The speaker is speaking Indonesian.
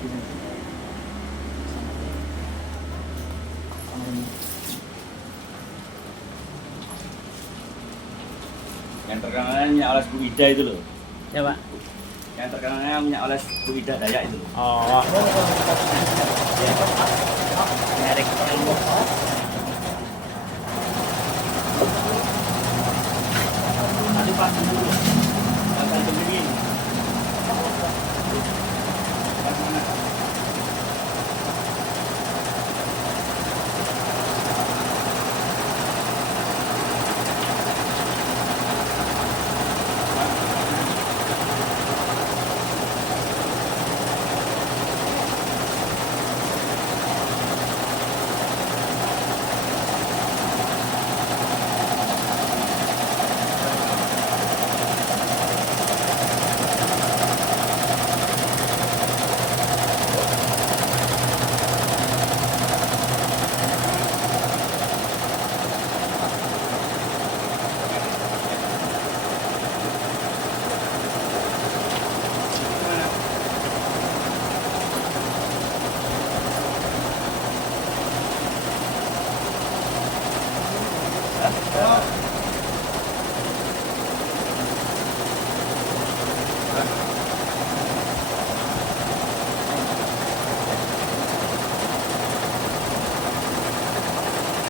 Yang terkenalnya minyak oles Bu Ida itu loh. Ya Pak. Yang terkenalnya minyak oles Bu Ida Dayak itu loh. Oh. Merek ilmu. Nanti pas dulu.